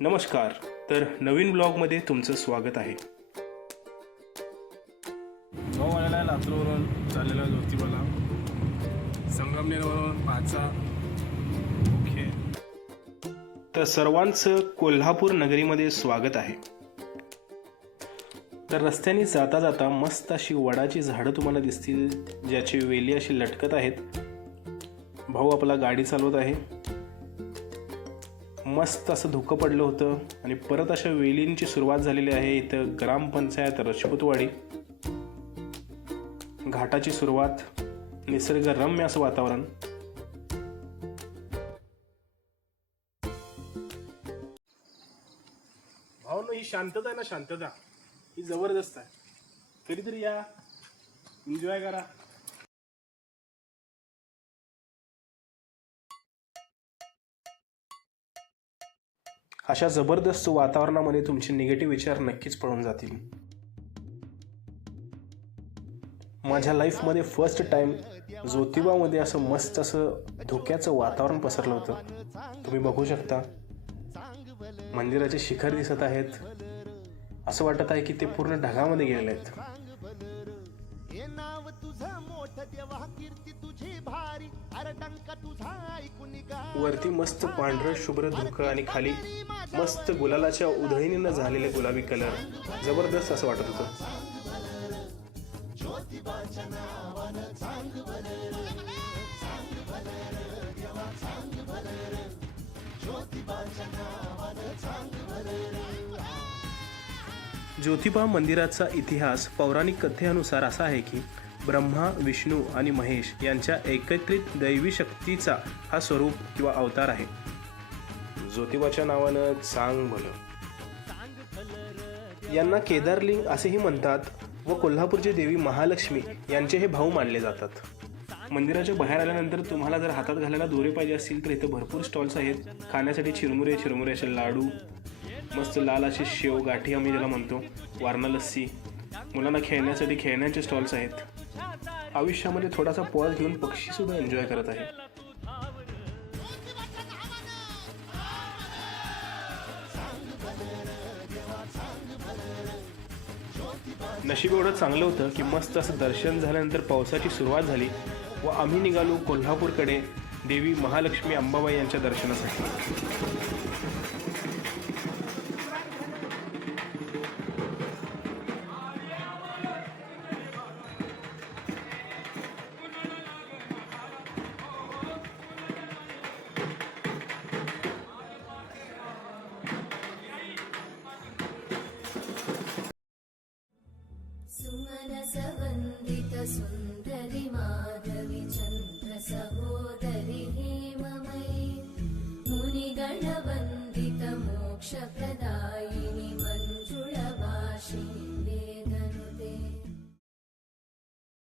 नमस्कार. तर नवीन ब्लॉगमध्ये तुमचं स्वागत आहे. भाऊ आलेला लातूरवरून चाललेला ज्योतिबाला, संगमनेरवरून पाचा. ओके. तर सर्वांचं कोल्हापूर नगरीमध्ये स्वागत आहे. तर रस्त्याने जाता जाता मस्त अशी वडाची झाडं तुम्हाला दिसतील, ज्याची वेली अशी लटकत आहेत. भाऊ आपला गाडी चालवत आहे. मस्त असं धुकं पडलं होतं आणि परत अशा वेलींची सुरुवात झालेली आहे. इथं ग्रामपंचायत राजपूतवाडी, घाटाची सुरुवात, निसर्गरम्य असं वातावरण. भाऊ ही शांतता आहे ना, शांतता ही जबरदस्त आहे. कधीतरी या, एन्जॉय करा. अशा जबरदस्त वातावरणामध्ये तुमचे निगेटिव्ह विचार नक्कीच पळून जातील. माझ्या लाईफमध्ये फर्स्ट टाइम ज्योतिबामध्ये असं मस्त असं धुक्याचं वातावरण पसरलं होतं. तुम्ही बघू शकता, मंदिराचे शिखर दिसत आहेत. असं वाटत आहे की ते पूर्ण ढगामध्ये गेलेले आहेत. वरती मस्त पांढरं शुभ्र धुकं आणि खाली मस्त गुलालाच्या उधळणीनं झालेले गुलाबी कलर. जबरदस्त असं वाटत होतं. ज्योतिबा मंदिराचा इतिहास पौराणिक कथेनुसार असा आहे की ब्रह्मा, विष्णू आणि महेश यांच्या एकत्रित दैवी शक्तीचा हा स्वरूप किंवा अवतार आहे. ज्योतिबाच्या नावानं चांग भलं. यांना केदारलिंग असेही म्हणतात व कोल्हापूरची देवी महालक्ष्मी यांचे हे भाऊ मानले जातात. मंदिराच्या बाहेर आल्यानंतर तुम्हाला जर हातात घालायला दोरे पाहिजे असतील तर इथं भरपूर स्टॉल्स आहेत. खाण्यासाठी चिरमुरे असे लाडू, मस्त लाल अशी शेव गाठी आम्ही ज्याला म्हणतो, वारणा लस्सी. मुलांना खेळण्यासाठी खेळण्यांचे स्टॉल्स आहेत. आयुष्यामध्ये थोडासा पॉज घेऊन पक्षी सुद्धा एन्जॉय करत आहे. नशीब एवढं चांगलं होतं की मस्त असं दर्शन झाल्यानंतर पावसाची सुरुवात झाली व आम्ही निघालो कोल्हापूरकडे देवी महालक्ष्मी अंबाबाई यांच्या दर्शनासाठी. सुमनसवन्दित सुन्दरि माधवी चन्द्र सहोदरि हेममयी मुनिगणवन्दित मोक्षप्रदा